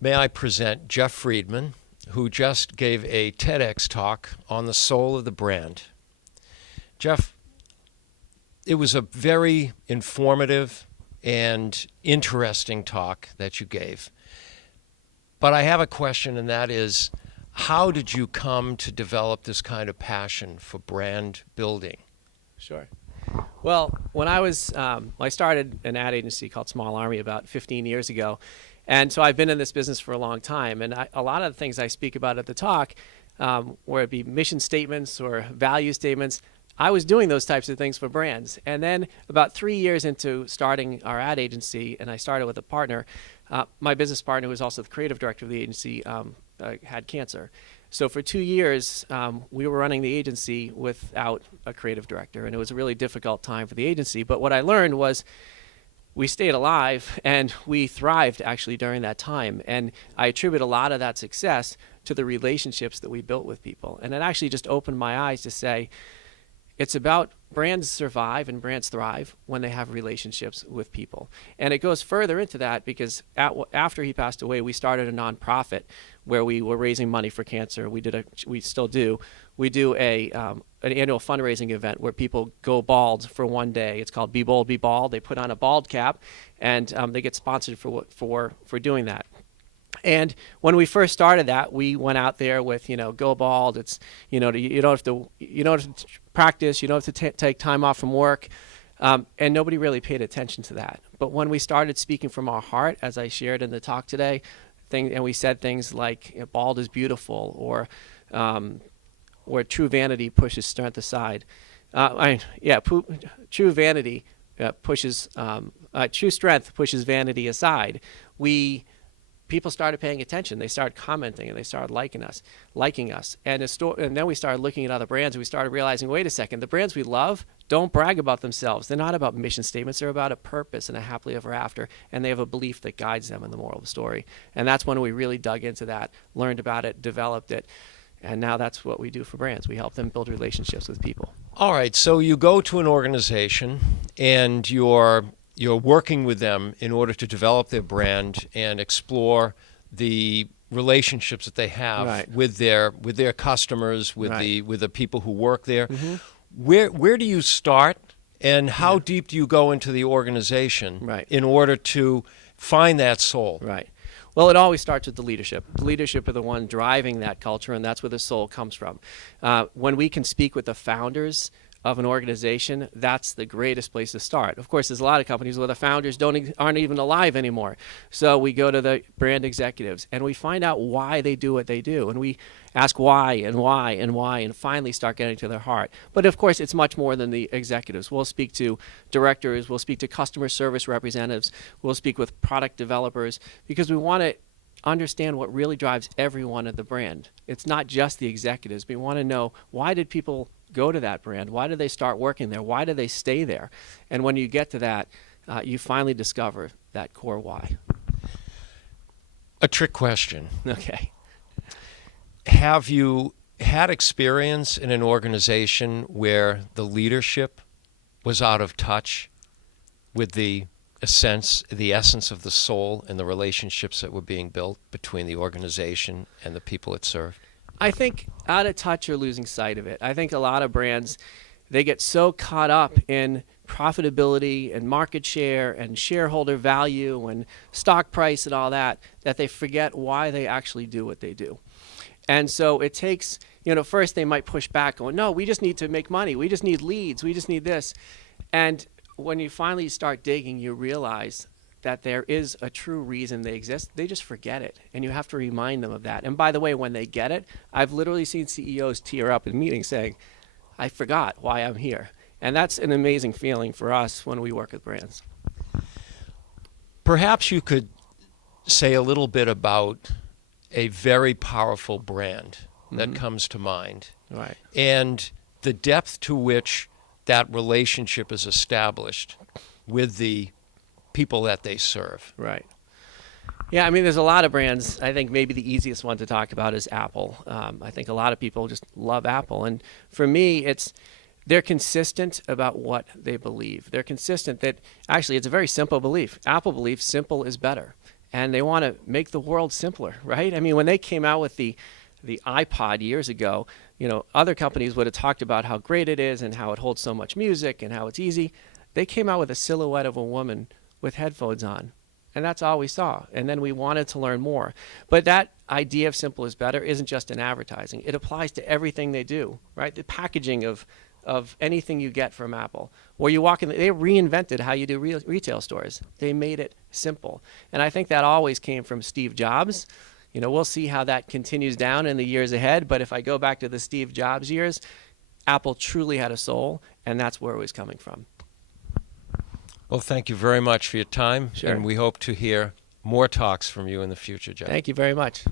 may I present Jeff Freedman, who just gave a TEDx talk on the soul of the brand. Jeff, it was a very informative and interesting talk that you gave. But I have a question, and that is, how did you come to develop this kind of passion for brand building? Sure. Well, when I started an ad agency called Small Army about 15 years ago. And so I've been in this business for a long time. And a lot of the things I speak about at the talk, whether it be mission statements or value statements, I was doing those types of things for brands. And then about 3 years into starting our ad agency, and I started with a partner, my business partner, who was also the creative director of the agency, had cancer. So for 2 years, we were running the agency without a creative director, and it was a really difficult time for the agency. But what I learned was we stayed alive, and we thrived actually during that time. And I attribute a lot of that success to the relationships that we built with people. And it actually just opened my eyes to say, it's about brands survive and brands thrive when they have relationships with people. And it goes further into that because after he passed away, we started a nonprofit where we were raising money for cancer. We still do. We do an annual fundraising event where people go bald for one day. It's called Be Bold, Be Bald. They put on a bald cap, and they get sponsored for doing that. And when we first started that, we went out there with, go bald. It's, you don't have to practice. You don't have to take time off from work. And nobody really paid attention to that. But when we started speaking from our heart, as I shared in the talk today, and we said things like, bald is beautiful, or true vanity pushes strength aside. True vanity true strength pushes vanity aside. People started paying attention. They started commenting, and they started liking us. And then we started looking at other brands, and we started realizing, wait a second, the brands we love don't brag about themselves. They're not about mission statements. They're about a purpose and a happily ever after, and they have a belief that guides them in the moral of the story. And that's when we really dug into that, learned about it, developed it, and now that's what we do for brands. We help them build relationships with people. All right, so you go to an organization, and you're working with them in order to develop their brand and explore the relationships that they have with their customers, with the people who work there. Mm-hmm. Where do you start, and how deep do you go into the organization in order to find that soul? Right. Well, it always starts with the leadership. The leadership are the one driving that culture, and that's where the soul comes from. When we can speak with the founders of an organization, that's the greatest place to start. Of course, there's a lot of companies where the founders aren't even alive anymore. So we go to the brand executives, and we find out why they do what they do. And we ask why and why and why, and finally start getting to their heart. But of course, it's much more than the executives. We'll speak to directors, we'll speak to customer service representatives, we'll speak with product developers, because we want to understand what really drives everyone at the brand. It's not just the executives. We want to know, why did people go to that brand? Why did they start working there? Why do they stay there? And when you get to that, you finally discover that core why. A trick question. Okay. Have you had experience in an organization where the leadership was out of touch with the essence of the soul and the relationships that were being built between the organization and the people it served? I think out of touch or losing sight of it. I think a lot of brands, they get so caught up in profitability and market share and shareholder value and stock price and all that they forget why they actually do what they do. And so it takes, first they might push back going, no, we just need to make money. We just need leads. We just need this. And when you finally start digging, you realize that there is a true reason they exist. They just forget it, and you have to remind them of that. And by the way, when they get it, I've literally seen CEOs tear up in meetings saying, I forgot why I'm here. And that's an amazing feeling for us when we work with brands. Perhaps you could say a little bit about a very powerful brand that comes to mind, and the depth to which that relationship is established with the people that they serve. Right. Yeah, I mean, there's a lot of brands. I think maybe the easiest one to talk about is Apple. I think a lot of people just love Apple. And for me, they're consistent about what they believe. They're consistent that actually it's a very simple belief. Apple believes simple is better. and they want to make the world simpler, right? I mean, when they came out with the iPod years ago, other companies would have talked about how great it is and how it holds so much music and how it's easy. They came out with a silhouette of a woman with headphones on, and that's all we saw. And then we wanted to learn more. But that idea of simple is better isn't just in advertising. It applies to everything they do, right? The packaging of anything you get from Apple. Or you walk in, they reinvented how you do retail stores. They made it simple. And I think that always came from Steve Jobs. We'll see how that continues down in the years ahead. But if I go back to the Steve Jobs years, Apple truly had a soul, and that's where it was coming from. Well, thank you very much for your time. Sure. And we hope to hear more talks from you in the future, Jeff. Thank you very much.